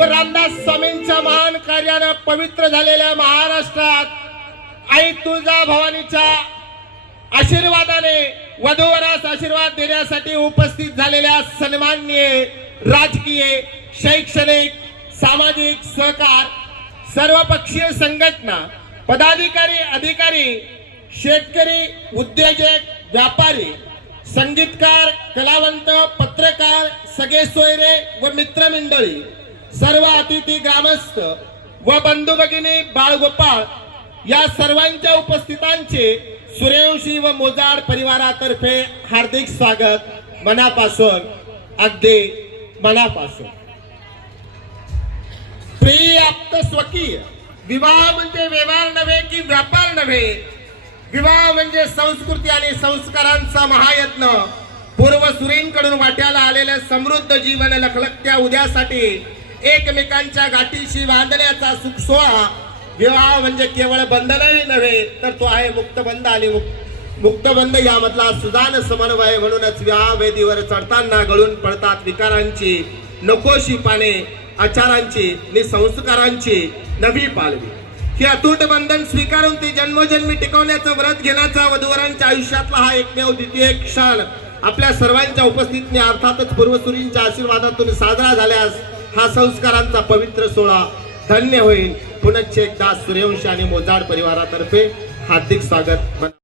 व रामदास स्वामींच्या महान कार्यानं पवित्र झालेल्या महाराष्ट्रात आई तुळजाभवानीच्या आशीर्वादाने वधूवरास आशीर्वाद देण्यासाठी उपस्थित झालेल्या सन्माननीय राजकीय, शैक्षणिक, सामाजिक, सहकार, सर्वपक्षीय संघटना, पदाधिकारी, अधिकारी, शेतकरी, उद्योजक, व्यापारी, संगीतकार, कलावंत, पत्रकार, सगळे सोयरे व मित्रमंडळी, सर्व अतिथी, ग्रामस्थ व बंधू भगिनी, बाळगोपाळ या सर्वांच्या उपस्थितांचे सूर्यवंशी व मोजाड परिवारातर्फे हार्दिक स्वागत मनापासून, अगदी मनापासून. प्रिय आप्त स्वकीय, विवाह म्हणजे व्यवहार नव्हे की व्यापार नव्हे. विवाह म्हणजे संस्कृती आणि संस्कारांचा महायज्ञ. पूर्वसुरींकडून वाट्याला आलेल्या समृद्ध जीवन लखलखत्या उद्यासाठी एकमेकांच्या गाठीशी बांधण्याचा सुख सोहळा. विवाह म्हणजे केवळ बंधनही नव्हे तर तो आहे मुक्तबंध आणि मुक्तबंध यामधला सुजान समन्वय. म्हणूनच विवाह वेदीवर चढताना गळून पडतात विकारांची नकोशी पाने, आचारांची नि संस्कारांची नवी पालवी. ही अतूट बंधन स्वीकारून ती जन्मोजन्मी टिकवण्याचं व्रत घेण्याचा वधूवरांच्या आयुष्यातला हा एकमेव द्वितीय क्षण आपल्या सर्वांच्या उपस्थितीने अर्थातच पूर्वसुरींच्या आशीर्वादातून साजरा झाल्यास हा संस्कारांचा पवित्र सोहळा धन्य होईल. पुनश्च एकदा सूर्यवंशी आणि मोजाड परिवारातर्फे हार्दिक स्वागत.